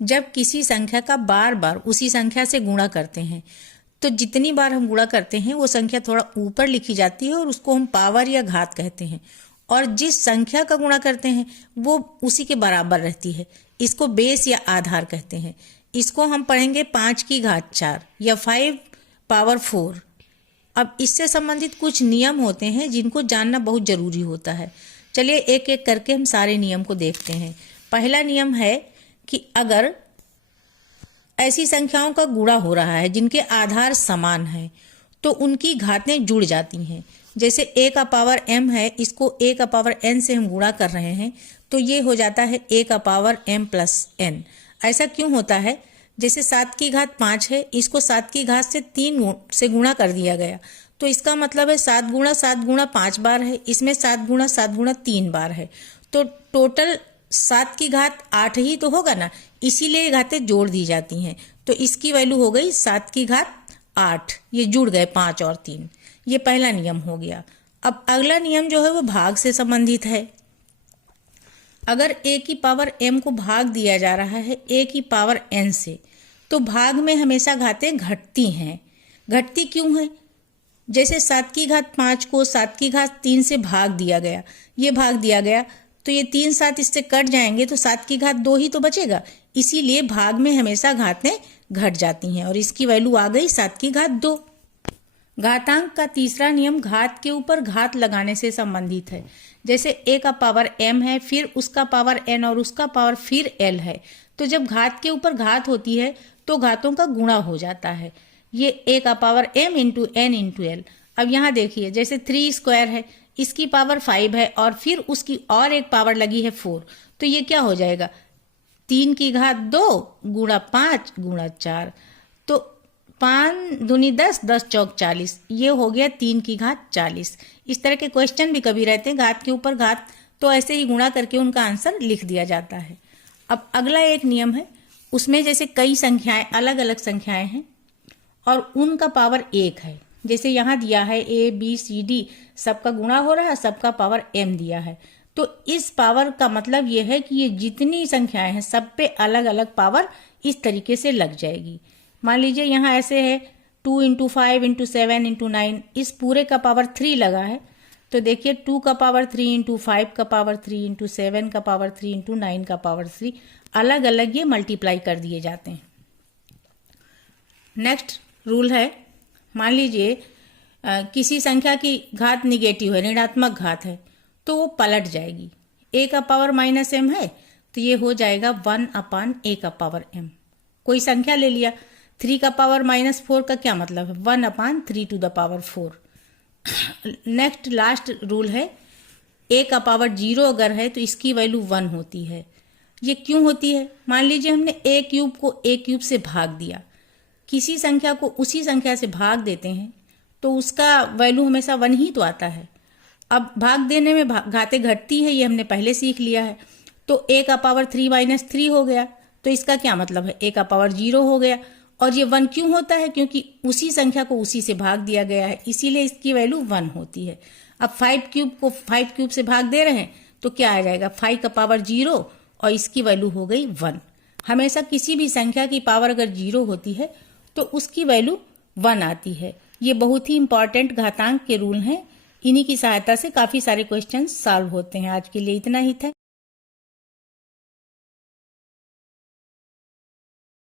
जब किसी संख्या का बार बार उसी संख्या से गुणा करते हैं तो जितनी बार हम गुणा करते हैं वो संख्या थोड़ा ऊपर लिखी जाती है और उसको हम पावर या घात कहते हैं, और जिस संख्या का गुणा करते हैं वो उसी के बराबर रहती है। इसको बेस या आधार कहते हैं। इसको हम पढ़ेंगे 5 की घात 4 या 5 पावर 4। अब इससे संबंधित कुछ नियम होते हैं जिनको जानना बहुत जरूरी होता है। चलिए एक एक करके हम सारे नियम को देखते हैं। पहला नियम है कि अगर ऐसी संख्याओं का गुणा हो रहा है जिनके आधार समान हैं तो उनकी घातें जुड़ जाती हैं। जैसे a का पावर m है, इसको a का पावर n से हम गुणा कर रहे हैं तो ये हो जाता है a का पावर m प्लस n। ऐसा क्यों होता है? जैसे 7 की घात 5 है, इसको 7 की घात से 3 से गुणा कर दिया गया तो इसका मतलब है 7 गुणा 7 गुणा 5 बार है, इसमें 7 गुणा 7 गुणा 3 बार है, तो टोटल 7 की घात 8 ही तो होगा ना, इसीलिए ये घातें जोड़ दी जाती हैं। तो इसकी वैल्यू हो गई 7 की घात 8, ये जुड़ गए 5 और 3। ये पहला नियम हो गया। अब अगला नियम जो है वो भाग से संबंधित है। अगर a की पावर m को भाग दिया जा रहा है a की पावर n से तो भाग में हमेशा घातें घटती हैं। घटती क्यों है? जैसे 7 की घात 5 को 7 की घात 3 से भाग दिया गया, ये भाग दिया गया तो ये 3 7 इससे कट जाएंगे तो 7 की घात 2 ही तो बचेगा, इसीलिए भाग में हमेशा घातें घट जाती हैं और इसकी वैल्यू आ गई 7 की घात 2। घातांक का तीसरा नियम घात के ऊपर घात लगाने से संबंधित है। जैसे a का पावर m है, फिर उसका पावर n और उसका पावर फिर l है, तो जब घात के ऊपर घात होती है तो घातों का गुणा हो जाता है। ये a का power m into n into l। अब यहाँ देखिए जैसे 3 स्क्वायर है, इसकी पावर 5 है और फिर उसकी और एक पावर लगी है 4, तो ये क्या हो जाएगा 3 की घात 2 गुणा 5 गुणा 4, तो 5 दूनी 10 10 चौक 40, ये हो गया 3 की घात 40। इस तरह के क्वेश्चन भी कभी रहते हैं घात के ऊपर घात, तो ऐसे ही गुणा करके उनका आंसर लिख दिया जाता है। अब अगला एक नियम है, उसमें जैसे कई संख्याएं अलग अलग संख्याएं हैं और उनका पावर 1 है। जैसे यहाँ दिया है a b c d, सबका गुणा हो रहा है, सबका पावर m दिया है, तो इस पावर का मतलब ये है कि ये जितनी संख्याएं हैं सब पे अलग अलग पावर इस तरीके से लग जाएगी। मान लीजिए यहाँ ऐसे है 2 इंटू 5 इंटू 7 इंटू 9, इस पूरे का पावर 3 लगा है, तो देखिए 2 का पावर 3 इंटू 5 का पावर 3 इंटू 7 का पावर 3 इंटू 9 का पावर 3, अलग अलग ये मल्टीप्लाई कर दिए जाते हैं। नेक्स्ट रूल है, मान लीजिए किसी संख्या की घात निगेटिव है, ऋणात्मक घात है, तो वो पलट जाएगी। a का पावर माइनस m है तो ये हो जाएगा 1 अपान a का पावर m। कोई संख्या ले लिया, 3 का पावर माइनस 4 का क्या मतलब है 1 upon 3 to the power 4। Next last rule है, a का पावर 0 अगर है तो इसकी वैल्यू 1 होती है। ये क्यों होती है? मान लीजिए हमने a क्यूब को a क्यूब से भाग दिया, किसी संख्या को उसी संख्या से भाग देते हैं तो उसका वैल्यू हमेशा 1 ही तो आता है। अब भाग देने में घातें घटती है, ये हमने पहले सीख लिया है, तो a का पावर 3 माइनस 3 हो गया, तो इसका क्या मतलब है a का पावर 0 हो गया। और ये 1 क्यों होता है? क्योंकि उसी संख्या को उसी से भाग दिया गया है, इसीलिए इसकी वैल्यू 1 होती है। अब 5 क्यूब को 5 क्यूब से भाग दे रहे हैं तो क्या आ जाएगा 5 का पावर 0 और इसकी वैल्यू हो गई 1। हमेशा किसी भी संख्या की पावर अगर 0 होती है तो उसकी वैल्यू 1 आती है। ये बहुत ही इंपॉर्टेंट घातांक के रूल हैं, इन्हीं की सहायता से काफ़ी सारे क्वेश्चन सॉल्व होते हैं। आज के लिए इतना ही था।